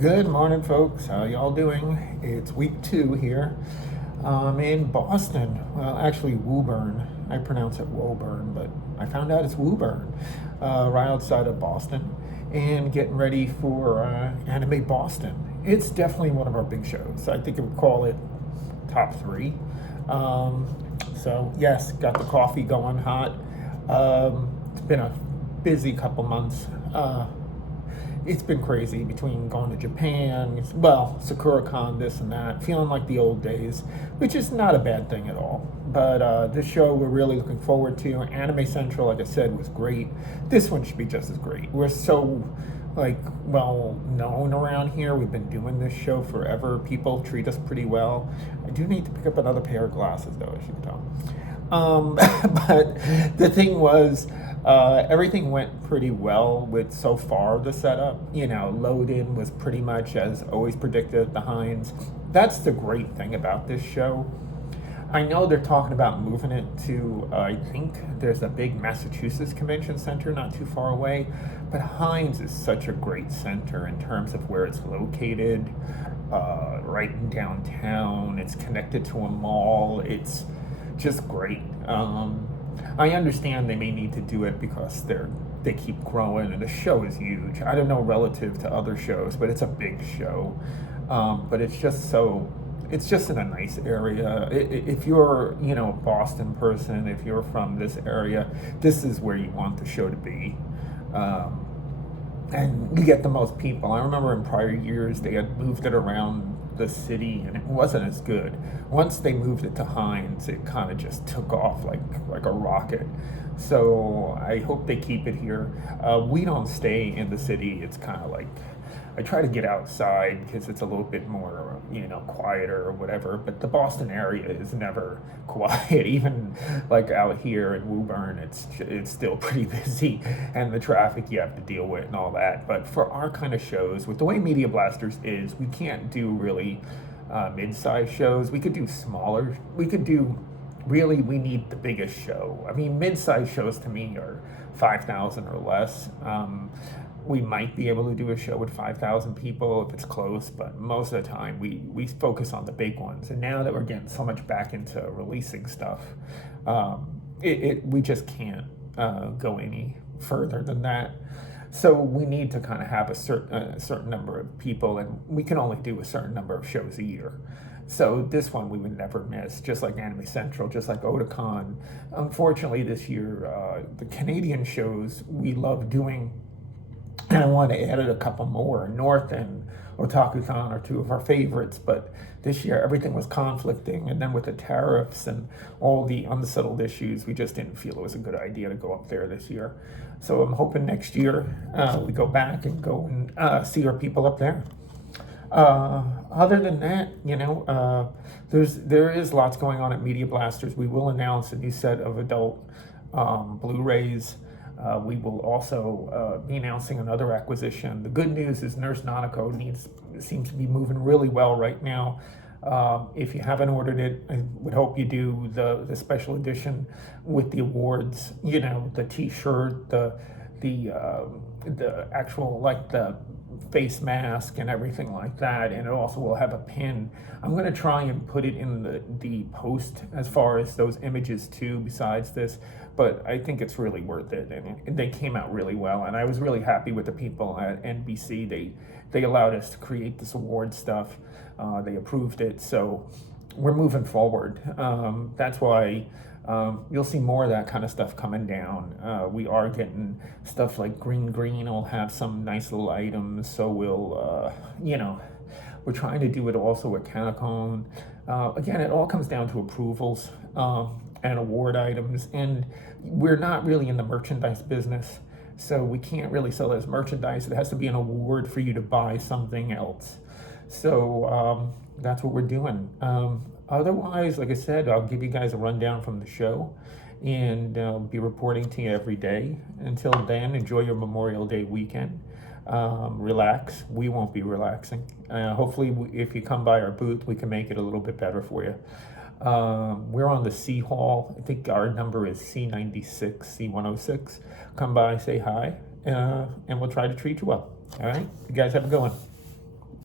Good morning, folks. How y'all doing? It's week 2 here. In Boston. Well, actually, Woburn. I pronounce it Woburn, but I found out it's Woburn, right outside of Boston, and getting ready for Anime Boston. It's definitely one of our big shows. I think I would call it top 3. Um, so, yes, got the coffee going hot. It's been a busy couple months. It's been crazy between going to Japan, well, SakuraCon, this and that, feeling like the old days, which is not a bad thing at all. But this show we're really looking forward to. Anime Central, like I said, was great. This one should be just as great. We're so well known around here. We've been doing this show forever. People treat us pretty well. I do need to pick up another pair of glasses, though, as you can tell. But the thing was, everything went pretty well with so far the setup. Load in was pretty much as always predicted at the Heinz. That's the great thing about this show. I know they're talking about moving it to, I think there's a big Massachusetts convention center not too far away, but Heinz is such a great center in terms of where it's located, right in downtown. It's connected to a mall. It's just great. I understand they may need to do it because they keep growing and the show is huge. I don't know relative to other shows, but it's a big show. But it's just in a nice area. If you're a Boston person, if you're from this area, this is where you want the show to be. And you get the most people. I remember in prior years they had moved it around the city and it wasn't as good. Once they moved it to Heinz, it kind of just took off like a rocket. So I hope they keep it here. We don't stay in the city. It's kind of like I try to get outside because it's a little bit more, quieter or whatever. But the Boston area is never quiet. Even like out here in Woburn, it's still pretty busy, and the traffic you have to deal with and all that. But for our kind of shows, with the way Media Blasters is, we can't do really mid-sized shows. We could do smaller. We could do. Really, we need the biggest show. I mean, mid-sized shows to me are 5,000 or less. We might be able to do a show with 5,000 people if it's close, but most of the time we focus on the big ones. And now that we're getting so much back into releasing stuff, we just can't go any further than that. So we need to kind of have a certain number of people, and we can only do a certain number of shows a year. So this one we would never miss, just like Anime Central, just like Otakon. Unfortunately, this year, the Canadian shows we love doing, and I want to add a couple more. North and Otakuthon are two of our favorites, but this year everything was conflicting, and then with the tariffs and all the unsettled issues, we just didn't feel it was a good idea to go up there this year. So I'm hoping next year we go back and go and see our people up there. Other than that, there is lots going on at Media Blasters. We will announce a new set of adult Blu-rays. We will also be announcing another acquisition. The good news is Nurse Nanako seems to be moving really well right now. If you haven't ordered it, I would hope you do the special edition with the awards. The T-shirt, the actual the face mask and everything like that, and it also will have a pin. I'm going to try and put it in the post as far as those images too, besides this, but I think it's really worth it, and they came out really well, and I was really happy with the people at NBC. They allowed us to create this award stuff. They approved it, so we're moving forward. That's why you'll see more of that kind of stuff coming down. We are getting stuff like Green will have some nice little items, so we're trying to do it also with Canacon. Again, it all comes down to approvals and award items, and we're not really in the merchandise business, so we can't really sell it as merchandise. It has to be an award for you to buy something else. So that's what we're doing. Otherwise, like I said, I'll give you guys a rundown from the show and be reporting to you every day. Until then, enjoy your Memorial Day weekend. Relax. We won't be relaxing. Hopefully, if you come by our booth, we can make it a little bit better for you. We're on the C Hall. I think our number is C96, C106. Come by, say hi, and we'll try to treat you well. All right? You guys have a good one.